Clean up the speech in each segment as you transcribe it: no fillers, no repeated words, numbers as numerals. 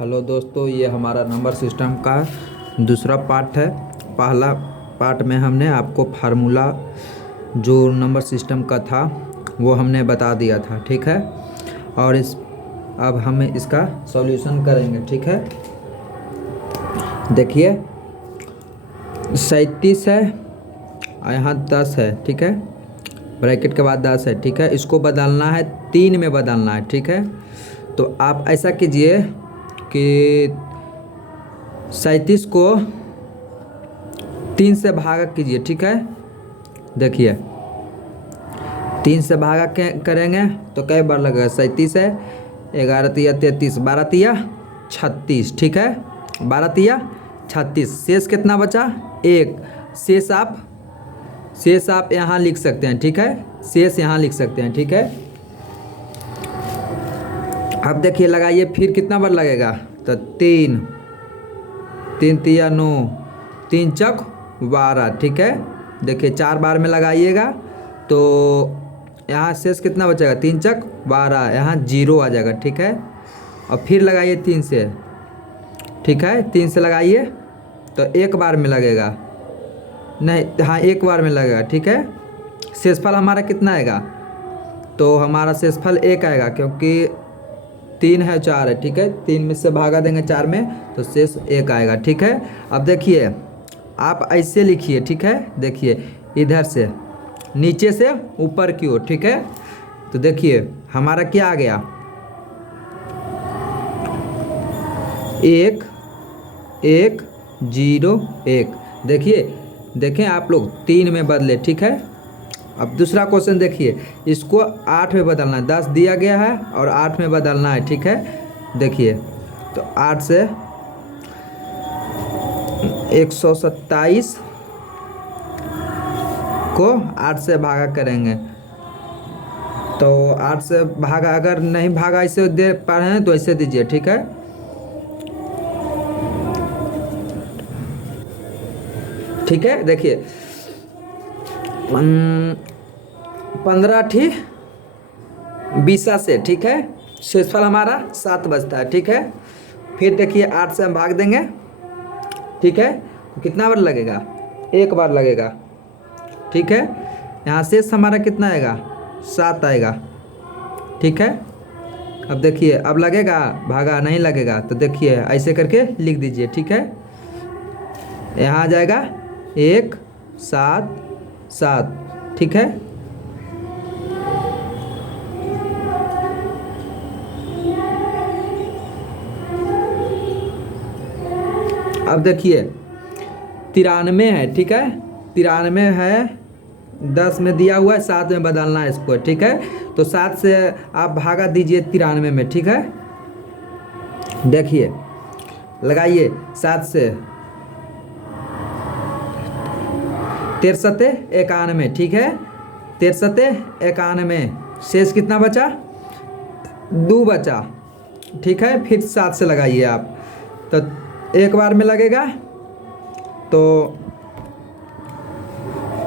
Hello दोस्तों, ये हमारा नंबर सिस्टम का दूसरा पार्ट है। पहला पार्ट में हमने आपको फार्मूला जो नंबर सिस्टम का था वो हमने बता दिया था, ठीक है। और अब हम इसका सॉल्यूशन करेंगे, ठीक है। देखिए 37 है और यहाँ 10 है, ठीक है। ब्रैकेट के बाद 10 है, ठीक है। इसको बदलना है 3 में बदलना है, ठीक है। तो आप ऐसा कीजिए कि 37 को 3 से भागा कीजिए, ठीक है। देखिए 3 से भागा करेंगे तो कई बार लगेगा। 37 है, 11 तिया 33, 12 तिया 36, ठीक है। 12 तिया 36, शेष कितना बचा? 1। शेष आप यहाँ लिख सकते हैं, ठीक है। शेष यहाँ लिख सकते हैं, ठीक है। अब देखिए लगाइए, फिर कितना बार लगेगा? तो 3 तिया 9, 3 चौक 12, ठीक है। देखिए 4 बार में लगाइएगा तो यहाँ शेष कितना बचेगा? 3 चौक 12, यहाँ 0 आ जाएगा, ठीक है। और फिर लगाइए 3 से, ठीक है। 3 से लगाइए तो 1 बार में लगेगा, नहीं हाँ 1 बार में लगेगा, ठीक है। शेषफल हमारा कितना आएगा? तो हमारा शेषफल 1 आएगा, क्योंकि 3 है 4 है, ठीक है। 3 में से भागा देंगे 4 में तो शेष 1 आएगा, ठीक है। अब देखिए आप ऐसे लिखिए, ठीक है। देखिए इधर से नीचे से ऊपर की ओर, ठीक है। तो देखिए हमारा क्या आ गया? 1 1 0 1। देखिए देखें आप लोग 3 में बदले, ठीक है। अब दूसरा क्वेश्चन देखिए, इसको 8 में बदलना है। 10 दिया गया है और 8 में बदलना है, ठीक है। देखिए तो 8 से 127 को 8 से भागा करेंगे तो 8 से भागा, अगर नहीं भागा ऐसे दे पा रहे हैं तो ऐसे दीजिए, ठीक है। ठीक है, देखिए 15 ठी 20 से, ठीक है। शेषफल हमारा 7 बचता है, ठीक है। फिर देखिए 8 से हम भाग देंगे, ठीक है। तो कितना बार लगेगा? 1 बार लगेगा, ठीक है। यहाँ शेष हमारा कितना आएगा? 7 आएगा, ठीक है। अब देखिए अब लगेगा, भागा नहीं लगेगा तो देखिए ऐसे करके लिख दीजिए, ठीक है। यहाँ आ जाएगा 1 7 7, ठीक है। अब देखिए 93 है, ठीक है। 93 है, 10 में दिया हुआ है, 7 में बदलना है इसको, ठीक है। तो 7 से आप भागा दीजिए 93 में, ठीक है। देखिए लगाइए 7 से 63 91, ठीक है। 63 91, शेष कितना बचा? 2 बचा, ठीक है। फिर 7 से लगाइए आप, तो 1 बार में लगेगा तो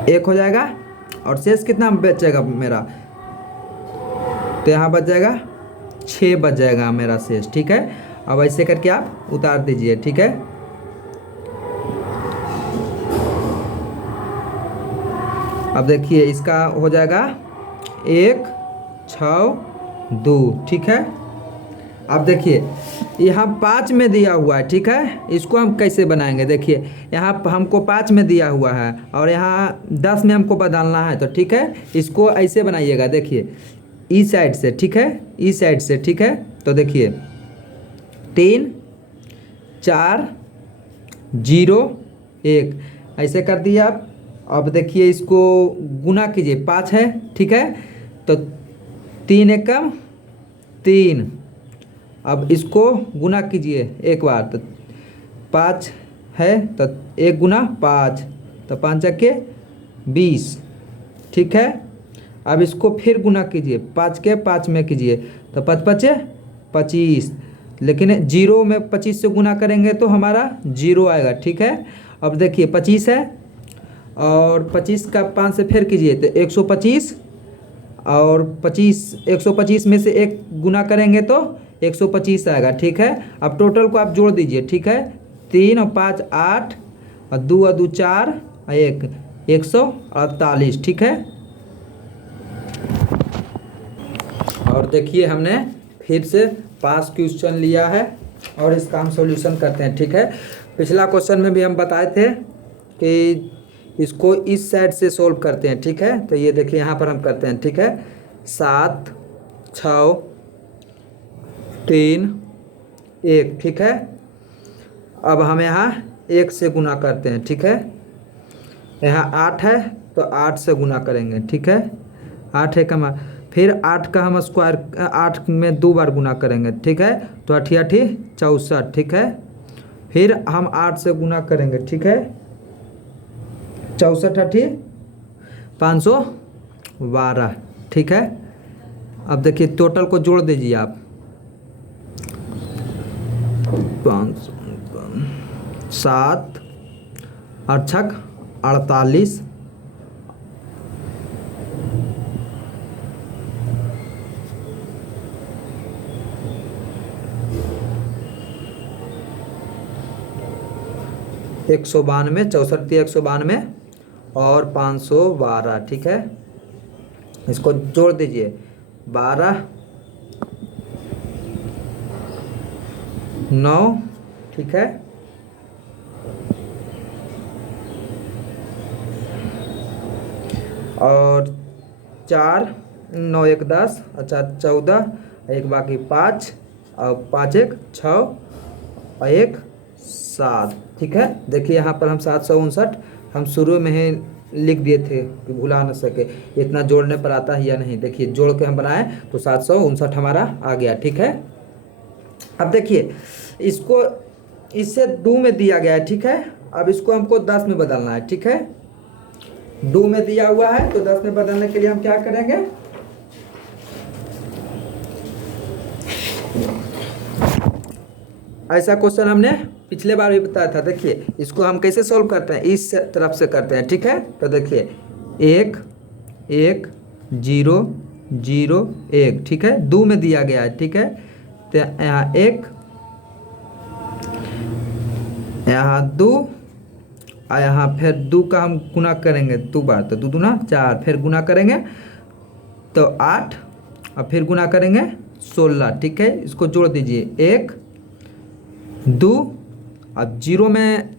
1 हो जाएगा और शेष कितना बचेगा मेरा? तो यहाँ बच जाएगा 6 बच जाएगा मेरा शेष, ठीक है। अब ऐसे करके आप उतार दीजिए, ठीक है। अब देखिए इसका हो जाएगा 1 6 2, ठीक है। अब देखिए यहाँ 5 में दिया हुआ है, ठीक है। इसको हम कैसे बनाएंगे? देखिए यहाँ हमको 5 में दिया हुआ है और यहाँ 10 में हमको बदलना है, तो ठीक है। इसको ऐसे बनाइएगा, देखिए इस साइड से, ठीक है। इस साइड से, ठीक है। तो देखिए 3 4 0 1 ऐसे कर दिए आप। अब देखिए इसको गुना कीजिए, 5 है, ठीक है। तो 3 एकम 3। अब इसको गुना कीजिए एक बार, तो 5 है तो 1 गुना 5, तो 5 के 20, ठीक है। अब इसको फिर गुना कीजिए, 5 के 5 में कीजिए तो 5 5 25, लेकिन 0 में 25 से गुना करेंगे तो हमारा 0 आएगा, ठीक है। अब देखिए 25 है और 25 का 5 से फिर कीजिए तो 125, और 125 में से 1 गुना करेंगे तो 125 आएगा, ठीक है। अब टोटल को आप जोड़ दीजिए, ठीक है। 3 और 5 8 और 2 और 2 4 और 1 148, ठीक है। और देखिए हमने फिर से 5 क्वेश्चन लिया है और इसका हम सॉल्यूशन करते हैं, ठीक है। पिछला क्वेश्चन में भी हम बताए थे कि इसको इस साइड से सॉल्व करते हैं, ठीक है। तो ये देखिए यहाँ पर हम करते हैं, ठीक है। 7 6 3 1, ठीक है। अब हम यहाँ 1 से गुना करते हैं, ठीक है। यहाँ 8 है तो 8 से गुना करेंगे, ठीक है। 8 है कमा, फिर 8 का हम स्क्वायर 8 में 2 बार गुना करेंगे, ठीक है। तो 8 8 64, ठीक है। फिर हम 8 से गुना करेंगे, ठीक है। 64 8 512, ठीक है। अब देखिए टोटल को जोड़ दीजिए आप। 7 और 6 48, एक 192, 64 192 और 512, ठीक है। इसको जोड़ दीजिए। 12 9, ठीक है। और 4 9 1 10 और 4 14, एक बाकी 5 और 5 1 6 और 1 7, ठीक है। देखिए यहाँ पर हम 759 हम शुरू में ही लिख दिए थे कि भुला न सके, इतना जोड़ने पर आता है या नहीं। देखिए जोड़ के हम बनाए तो 759 हमारा आ गया, ठीक है। अब देखिए इसको इससे 2 में दिया गया है, ठीक है। अब इसको हमको 10 में बदलना है, ठीक है। 2 में दिया हुआ है तो 10 में बदलने के लिए हम क्या करेंगे, ऐसा क्वेश्चन हमने पिछले बार भी बताया था। देखिए इसको हम कैसे सॉल्व करते हैं, इस तरफ से करते हैं, ठीक है। तो देखिए 1 1 0 0 1, ठीक है। 2 में दिया गया है, ठीक है। तो यहाँ 1 यहाँ 2 और यहाँ फिर 2 का हम गुना करेंगे 2 बार, तो 2 दूना 4, फिर गुना करेंगे तो 8 और फिर गुना करेंगे 16, ठीक है। इसको जोड़ दीजिए 1 2, अब 0 में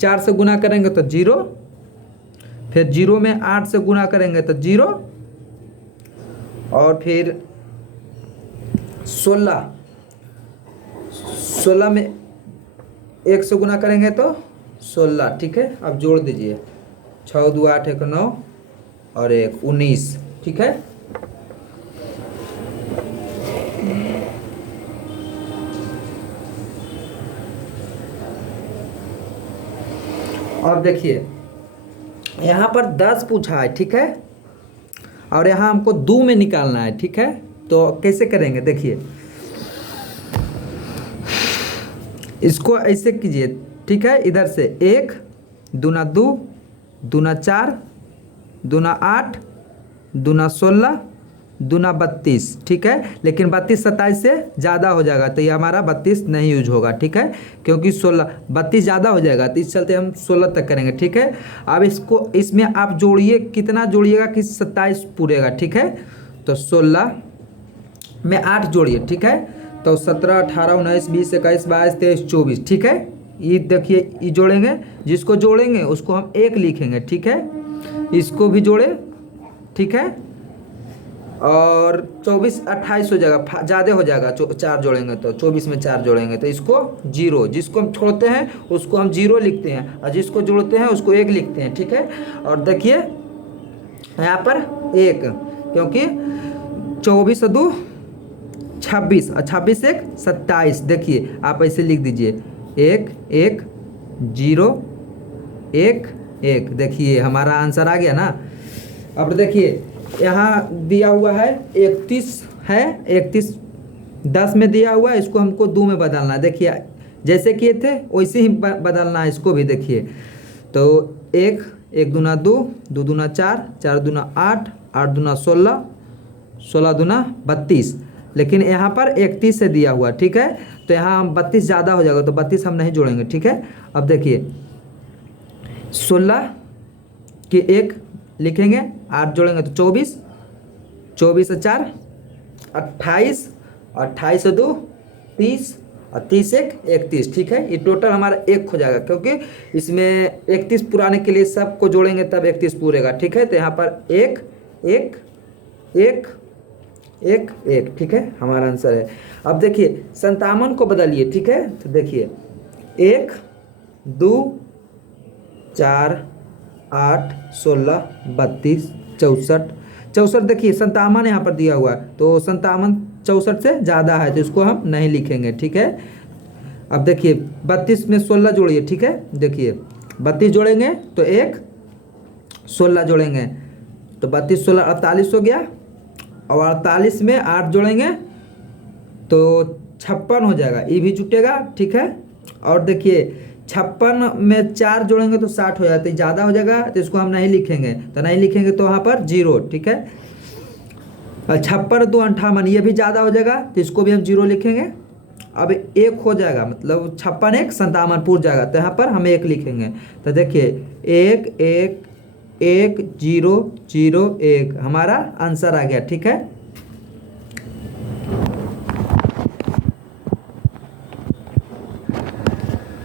4 से गुना करेंगे तो 0, फिर 0 में 8 से गुना करेंगे तो 0 और फिर 16 में 1 से गुना करेंगे तो 16, ठीक है। अब जोड़ दीजिए 6 2 8 1 9 और 1 19, ठीक है। अब देखिए यहाँ पर 10 पूछा है, ठीक है। और यहाँ हमको 2 में निकालना है, ठीक है। तो कैसे करेंगे, देखिए इसको ऐसे कीजिए, ठीक है। इधर से 1 दूना 2 दूना 4 दूना 8 दूना 16 दूना 32, ठीक है। लेकिन 32 27 से ज़्यादा हो जाएगा तो ये हमारा 32 नहीं यूज होगा, ठीक है। क्योंकि 16 32 ज़्यादा हो जाएगा तो इस चलते हम 16 तक करेंगे, ठीक है। अब इसको इसमें आप जोड़िए, कितना जोड़िएगा कि 27 पूरेगा, ठीक है। तो 16 में 8 जोड़िए, ठीक है। तो 17 18 19 20 21 22 23 24, ठीक है। ये देखिए ये जोड़ेंगे, जिसको जोड़ेंगे उसको हम 1 लिखेंगे, ठीक है। इसको भी जोड़े, ठीक है। और 24 28 हो जाएगा, ज़्यादा हो जाएगा। 4 जोड़ेंगे तो 24 में 4 जोड़ेंगे तो इसको 0, जिसको हम छोड़ते हैं उसको हम 0 लिखते हैं और जिसको जोड़ते हैं उसको 1 लिखते हैं, ठीक है। और देखिए यहाँ पर 1, क्योंकि 24 2 26 और 26 1 27, देखिए आप ऐसे लिख दीजिए 1 1 0 1 1, देखिए हमारा आंसर आ गया ना। अब देखिए यहाँ दिया हुआ है 31 है, 31 10 में दिया हुआ है, इसको हमको 2 में बदलना है। देखिए जैसे किए थे वैसे ही बदलना है इसको भी। देखिए तो 1 1 दूना 2 2 दूना 4 4 दूना 8 8 दूना 16 16 दूना 32, लेकिन यहाँ पर 31 से दिया हुआ, ठीक है। तो यहाँ हम 32 ज़्यादा हो जाएगा, तो 32 हम नहीं जोड़ेंगे, ठीक है। अब देखिए 16 के 1 लिखेंगे, 8 जोड़ेंगे तो 24, 24 से 4 28, 28 से 2 30, और 30 से 31, ठीक है। ये टोटल हमारा 1 हो जाएगा, क्योंकि इसमें 31 पुराने के लिए सबको जोड़ेंगे तब 31 पूरेगा, ठीक है। तो यहाँ पर 1 1 1 1 1, ठीक है, हमारा आंसर है। अब देखिए 57 को बदलिए, ठीक है। तो देखिए 1 2 4 8 16 32 64 64, देखिए 57 यहाँ पर दिया हुआ है, तो 57 64 से ज़्यादा है, तो इसको हम नहीं लिखेंगे, ठीक है। अब देखिए 32 में 16 जोड़िए, ठीक है। देखिए 32 जोड़ेंगे तो 1, 16 जोड़ेंगे तो 32 16 48 हो गया, और 48 में 8 जोड़ेंगे तो 56 हो जाएगा, ये भी जुटेगा, ठीक है। और देखिए 56 में 4 जोड़ेंगे तो 60 हो जाता है, ज़्यादा हो जाएगा, तो इसको हम नहीं लिखेंगे, तो नहीं लिखेंगे तो वहाँ पर 0, ठीक है। 56 2 58, ये भी ज़्यादा हो जाएगा, तो इसको भी हम 0 लिखेंगे। अब 1 हो जाएगा, मतलब 56 1 57 पूर जाएगा, तो यहाँ पर हम 1 लिखेंगे। तो देखिए 1 1 1 0 0 1 हमारा आंसर आ गया, ठीक है।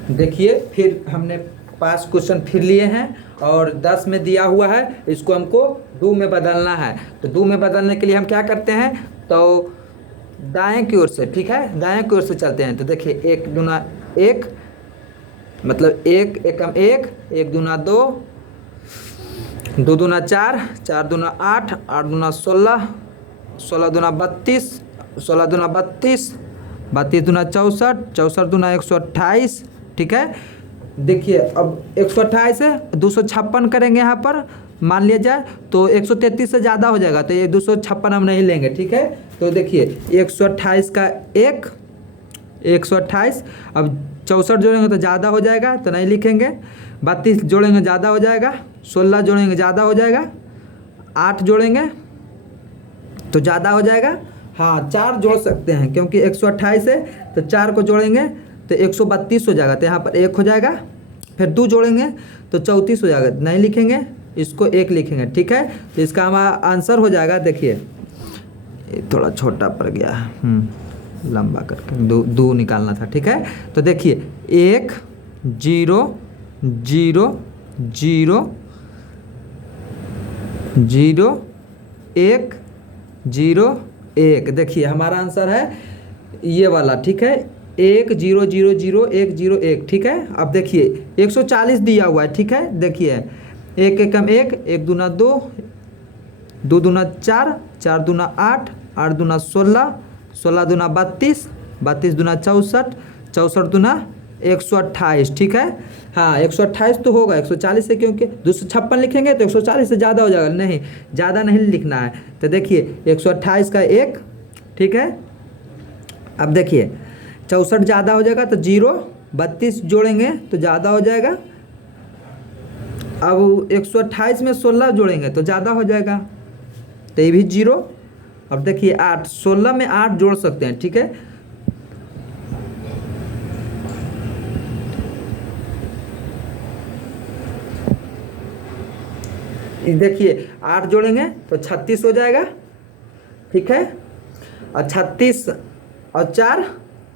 देखिए फिर हमने 5 क्वेश्चन फिर लिए हैं, और 10 में दिया हुआ है, इसको हमको 2 में बदलना है। तो 2 में बदलने के लिए हम क्या करते हैं, तो दाएं की ओर से, ठीक है, दाएं की ओर से चलते हैं। तो देखिए 1 दूना 1, मतलब 1 एकम 1, 1 दूना 2, 2 दूना 4, 4 दूना 8, 8 दूना 16, 16 दूना 32, 16 दूना 32, 32 दूना 64, 64 दूना 128, ठीक है। देखिए अब 128 से 256 करेंगे, यहाँ पर मान लिया जाए तो 133 से ज़्यादा हो जाएगा, तो ये 256 हम नहीं लेंगे, ठीक है। तो देखिए 128 का 1 128, अब 64 जोड़ेंगे तो ज़्यादा हो जाएगा, तो नहीं लिखेंगे। 32 जोड़ेंगे ज़्यादा हो जाएगा, 16 जोड़ेंगे ज़्यादा हो जाएगा, 8 जोड़ेंगे तो ज़्यादा हो जाएगा। हाँ 4 जोड़ सकते हैं, क्योंकि 128 है, तो 4 को जोड़ेंगे तो 132 हो जाएगा, तो यहाँ पर 1 हो जाएगा। फिर 2 जोड़ेंगे तो 34 हो जाएगा, नहीं लिखेंगे, इसको 1 लिखेंगे, ठीक है। तो इसका हमारा आंसर हो जाएगा, देखिए थोड़ा छोटा पड़ गया, लंबा करके 2 निकालना था, ठीक है। तो देखिए 1 0 0 0 0 1 0 1, देखिए हमारा आंसर है ये वाला, ठीक है। 1 0 0 0 1 0 1, ठीक है। अब देखिए 140 दिया हुआ है, ठीक है। देखिए 1 एकम 1, 1 दूना 2, 2 दूना 4, 4 दूना 8, 8 दूना 16, 16 दूना 32, 32 दूना 64, 64 दूना 128, ठीक है। हाँ 128 तो होगा, 140 से क्योंकि 256 लिखेंगे तो 140 से ज़्यादा हो जाएगा, नहीं ज़्यादा नहीं लिखना है। तो देखिए 128 का 1, ठीक है। अब देखिए 64 ज़्यादा हो जाएगा, तो 0, 32 जोड़ेंगे तो ज़्यादा हो जाएगा। अब 128 में 16 जोड़ेंगे तो ज़्यादा हो जाएगा, तो ये भी 0। अब देखिए 8, 16 में 8 जोड़ सकते हैं, ठीक है। देखिए 8 जोड़ेंगे तो 36 हो जाएगा, ठीक है। और 36 और 4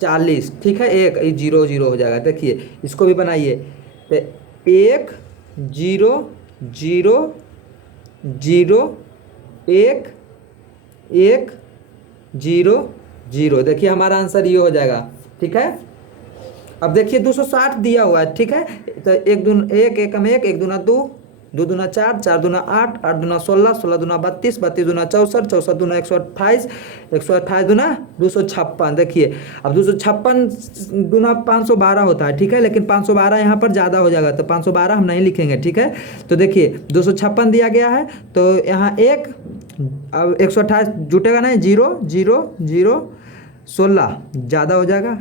40, ठीक है। 1 0 0 हो जाएगा, देखिए इसको भी बनाइए। तो 1 0 0 0 1 1 0 0, देखिए हमारा आंसर ये हो जाएगा, ठीक है। अब देखिए 260 दिया हुआ है, ठीक है। तो 1 दूना 1 एकम 1, 1 दूना 2, 2 दूना 4, 4 दूना 8, 8 दूना 16, 16 दूना 32, 32 दूना 64, 64 दूना 128, 128 दूना 256, देखिए अब 256 दूना 512 होता है, ठीक है। लेकिन 512 यहाँ पर ज़्यादा हो जाएगा, तो 512 हम नहीं लिखेंगे, ठीक है। तो देखिए 256 दिया गया है, तो यहाँ 1, अब 128 जुटेगा नहीं, 0 0 0, 16 ज़्यादा हो जाएगा,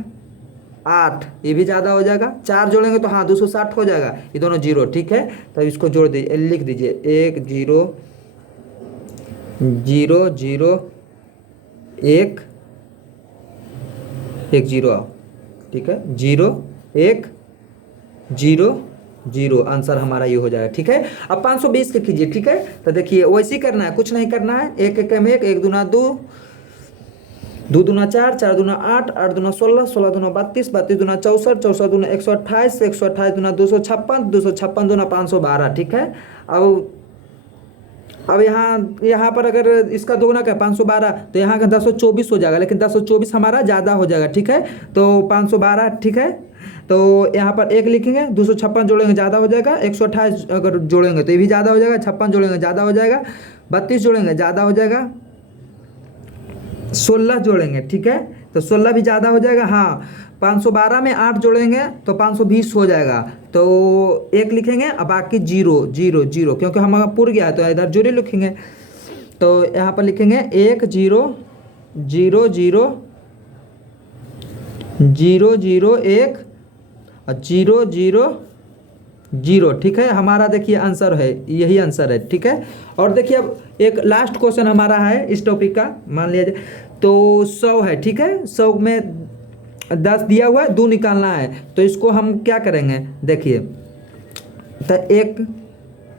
8 ये भी ज़्यादा हो जाएगा, 4 जोड़ेंगे तो हाँ 260 हो जाएगा, ये दोनों 0, ठीक है। तब इसको जोड़ दीजिए, लिख दीजिए 1 0 0 0 1 एक जीरो, ठीक है, 0 1 0 0, आंसर हमारा ये हो जाएगा। ठीक है, अब 520 के कीजिए। ठीक है, तो देखिए वैसे ही करना है, कुछ नहीं करना है। एक एक में एक दूना 2, 2 दूना 4, 4 दूना 8, 8 दूना 16, 16 दूना 32, 32 दूना 64, 64 दूना 128, 128 दूना 256, 256 दूना 512। ठीक है, अब यहाँ पर अगर इसका दोगुना क्या 512, तो यहाँ का 1024 हो जाएगा, लेकिन 1024 हमारा ज़्यादा हो जाएगा। ठीक है, तो 512। ठीक है, तो यहाँ पर एक लिखेंगे, 256 जोड़ेंगे ज़्यादा हो जाएगा, 128 अगर जोड़ेंगे तो ये भी ज़्यादा हो जाएगा, 56 जोड़ेंगे ज़्यादा हो जाएगा, 32 जोड़ेंगे ज़्यादा हो जाएगा, 16 जोड़ेंगे। ठीक है, तो 16 भी ज़्यादा हो जाएगा। हाँ, 512 में 8 जोड़ेंगे तो 520 हो जाएगा, तो एक लिखेंगे, अब बाकी 0 0 0, क्योंकि हमारा पूर गया है तो इधर जीरो लिखेंगे। तो यहाँ पर लिखेंगे 1 0 0 0 0 0 1 और 0 0 0। ठीक है, हमारा देखिए आंसर है, यही आंसर है। ठीक है, और देखिए अब एक लास्ट क्वेश्चन हमारा है इस टॉपिक का, मान लिया जाए तो 100 है। ठीक है, 100 में 10 दिया हुआ है, 2 निकालना है, तो इसको हम क्या करेंगे, देखिए, तो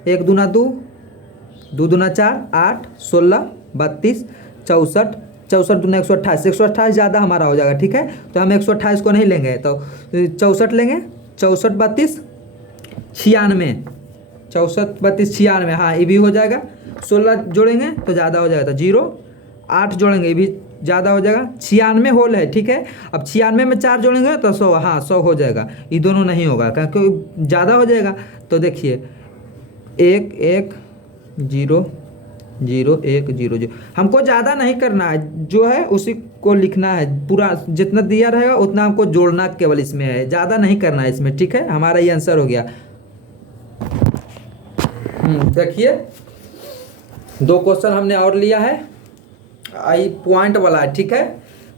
एक दूना 2, 2 दूना 4, 8 16 32 64, 64 दूना 128, 128 ज़्यादा हमारा हो जाएगा। ठीक है, तो हम 128 को नहीं लेंगे, तो 64 लेंगे, 64 32 96, 64 32 96, हाँ ये भी हो जाएगा। 16 जोड़ेंगे तो ज़्यादा हो जाएगा, तो 0, 8 जोड़ेंगे ये भी ज़्यादा हो जाएगा, 96 होल है। ठीक है, अब 96 में 4 जोड़ेंगे तो 100, हाँ 100 हो जाएगा। ये दोनों नहीं होगा क्योंकि ज़्यादा हो जाएगा। तो देखिए 1 1 0 0 1 0 0, हमको ज़्यादा नहीं करना है, जो है उसी को लिखना है, पूरा जितना दिया रहेगा उतना हमको जोड़ना केवल इसमें है, ज़्यादा नहीं करना है इसमें। ठीक है, हमारा ये आंसर हो गया। देखिए 2 क्वेश्चन हमने और लिया है, आई पॉइंट वाला है। ठीक है,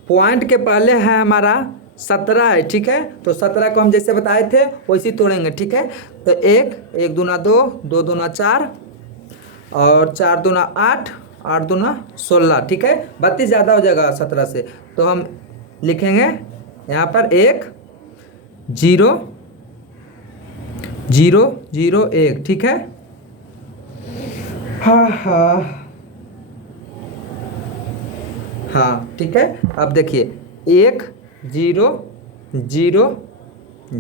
पॉइंट के पहले है हमारा 17 है। ठीक है, तो 17 को हम जैसे बताए थे वैसे तोड़ेंगे। ठीक है, तो 1 दूना 2, 2 दूना 4 और 4 दूना 8, 8 दूना 16। ठीक है, 32 ज़्यादा हो जाएगा 17 से, तो हम लिखेंगे यहाँ पर 1 0 0 0 1। ठीक है, हाँ, ठीक है, अब देखिए 1 0 0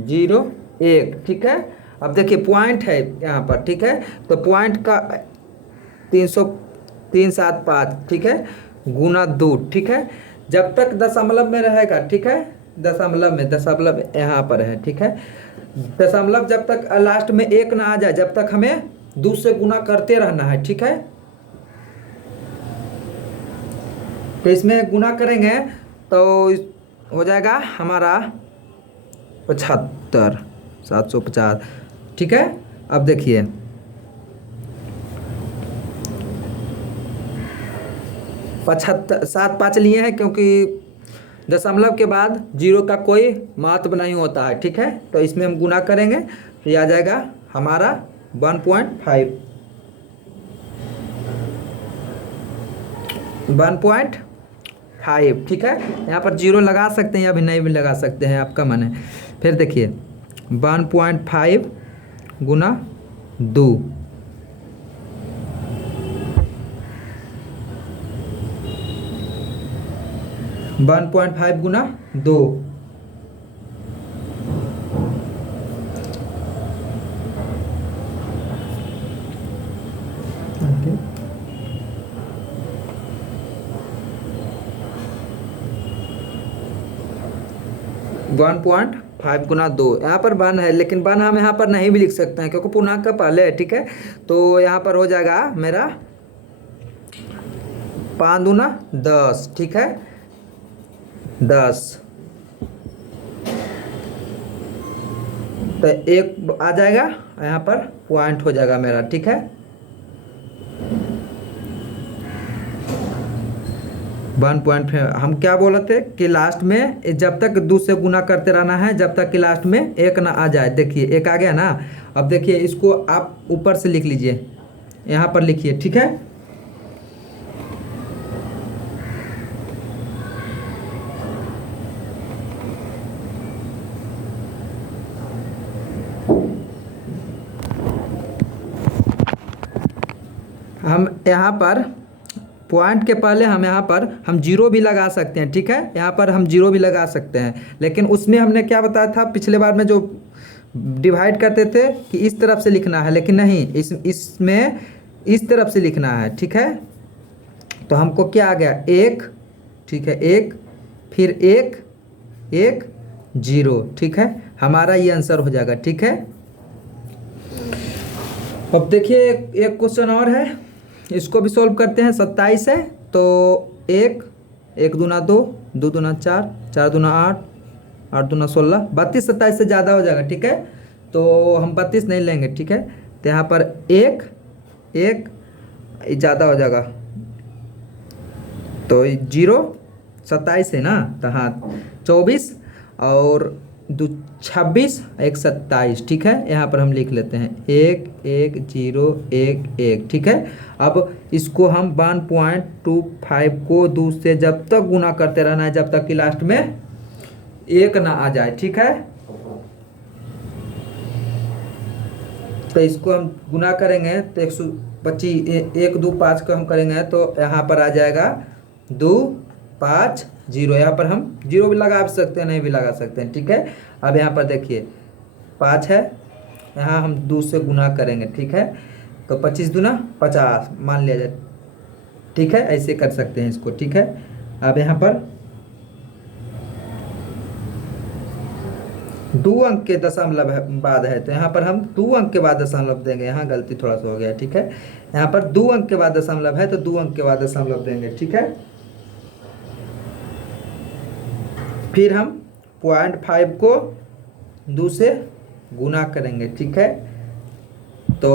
0 1। ठीक है, अब देखिए पॉइंट है यहाँ पर। ठीक है, तो पॉइंट का 375। ठीक है, गुना 2। ठीक है, जब तक दशमलव में रहेगा। ठीक है, दशमलव यहाँ पर है। ठीक है, दशमलव जब तक लास्ट में 1 ना आ जाए, जब तक हमें 2 से गुना करते रहना है। ठीक है, तो इसमें गुना करेंगे तो हो जाएगा हमारा 75 750। ठीक है, अब देखिए 75 7 5 लिए हैं, क्योंकि दशमलव के बाद 0 का कोई महत्व नहीं होता है। ठीक है, तो इसमें हम गुना करेंगे तो ये आ जाएगा हमारा 1.5 1.5। ठीक है, यहाँ पर 0 लगा सकते हैं या भी नहीं भी लगा सकते हैं, आपका मन है। फिर देखिए 1.5 गुना 2, 1.5 गुना 2, वन पॉइंट 5 गुना 2। यहाँ पर 1 है, लेकिन 1 हम यहाँ पर नहीं भी लिख सकते हैं क्योंकि पूर्णांक का पहले है। ठीक है, तो यहाँ पर हो जाएगा मेरा 5 दूना 10। ठीक है, 10, तो 1 आ जाएगा, यहाँ पर पॉइंट हो जाएगा मेरा। ठीक है, 1.5। हम क्या बोले थे कि लास्ट में जब तक 2 से गुना करते रहना है, जब तक कि लास्ट में 1 ना आ जाए। देखिए 1 आ गया ना, अब देखिए इसको आप ऊपर से लिख लीजिए, यहाँ पर लिखिए। ठीक है, हम यहाँ पर पॉइंट के पहले हम यहाँ पर हम जीरो भी लगा सकते हैं, ठीक है। यहाँ पर हम जीरो भी लगा सकते हैं, लेकिन उसमें हमने क्या बताया था पिछले बार में जो डिवाइड करते थे कि इस तरफ से लिखना है, लेकिन नहीं, इसमें इस तरफ से लिखना है, ठीक है। तो हमको क्या आ गया, एक, ठीक है, एक, फिर एक, एक, जीरो, ठीक है। हमारा ये आंसर हो जाएगा, ठीक है। अब देखिए एक क्वेश्चन और है, इसको भी सॉल्व करते हैं। 27 है तो एक, एक दूना दो, दो दूना चार, चार दूना आठ, आठ दूना 16, 32 27 से ज़्यादा हो जाएगा, ठीक है। तो हम 32 नहीं लेंगे, ठीक है। तो यहाँ पर एक, एक ज़्यादा हो जाएगा, तो जीरो, 27 है ना, तो हाँ 24 और 26, एक 27, ठीक है। यहाँ पर हम लिख लेते हैं 1 1 0 1 1, ठीक है। अब इसको हम 1.25 को 2 से जब तक गुना करते रहना है जब तक कि लास्ट में एक ना आ जाए, ठीक है। तो इसको हम गुना करेंगे तो 125, 1 2 5 को हम करेंगे तो यहाँ पर आ जाएगा 2 5 0। यहाँ पर हम जीरो भी लगा सकते हैं, नहीं भी लगा सकते हैं, ठीक है। अब यहाँ पर देखिए 5 है, यहाँ हम 2 से गुना करेंगे, ठीक है। तो 25 दूना 50 मान लिया जाए, ठीक है। ऐसे कर सकते हैं इसको, ठीक है। अब यहाँ पर 2 अंक के दशमलव बाद है, तो यहाँ पर हम 2 अंक के बाद दशमलव देंगे। यहाँ गलती थोड़ा सा हो गया, ठीक है। यहाँ पर 2 अंक के बाद दशमलव है तो 2 अंक के बाद दशमलव देंगे, ठीक है। फिर हम 0.5 को 2 से गुना करेंगे, ठीक है। तो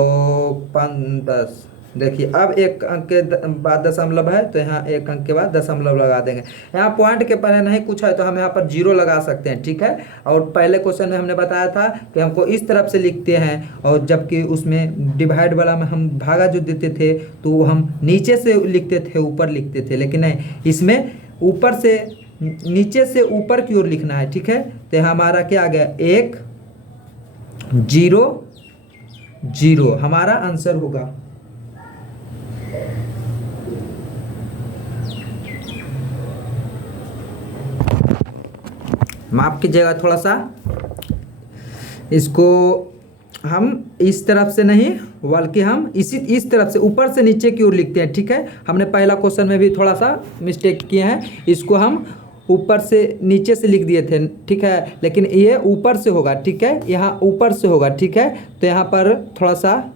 5 10, देखिए अब 1 अंक के बाद दशमलव है तो यहाँ 1 अंक के बाद दशमलव लगा देंगे। यहाँ पॉइंट के पहले नहीं कुछ है तो हम यहाँ पर जीरो लगा सकते हैं, ठीक है। और पहले क्वेश्चन में हमने बताया था कि हमको इस तरफ से लिखते हैं, और जबकि उसमें डिवाइड वाला में हम भागा जो देते थे तो हम नीचे से लिखते थे, ऊपर लिखते थे, लेकिन नहीं, इसमें ऊपर से नीचे से ऊपर की ओर लिखना है, ठीक है। तो हमारा क्या आ गया, 1 0 0 हमारा आंसर होगा। माफ कीजिएगा थोड़ा सा, इसको हम इस तरफ से नहीं बल्कि हम इस तरफ से ऊपर से नीचे की ओर लिखते हैं, ठीक है। हमने पहला क्वेश्चन में भी थोड़ा सा मिस्टेक किए हैं, इसको हम ऊपर से नीचे से लिख दिए थे, ठीक है, लेकिन ये ऊपर से होगा, ठीक है। यहाँ ऊपर से होगा, ठीक है। तो यहाँ पर थोड़ा सा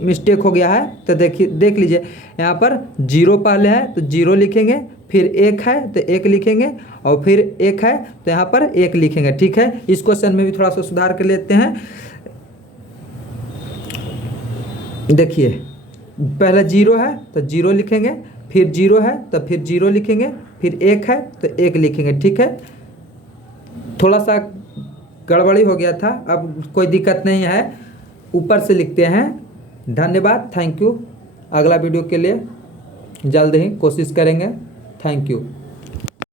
मिस्टेक हो गया है, तो देखिए देख लीजिए, यहाँ पर 0 पहले है तो 0 लिखेंगे, फिर 1 है तो 1 लिखेंगे, और फिर 1 है तो यहाँ पर 1 लिखेंगे, ठीक है। इस क्वेश्चन में भी थोड़ा सा सुधार कर लेते हैं। देखिए पहले 0 है तो 0 लिखेंगे, फिर 0 है तो फिर 0 लिखेंगे, फिर 1 है तो 1 लिखेंगे, ठीक है। थोड़ा सा गड़बड़ी हो गया था, अब कोई दिक्कत नहीं है, ऊपर से लिखते हैं। धन्यवाद, थैंक यू। अगला वीडियो के लिए जल्द ही कोशिश करेंगे। Thank you.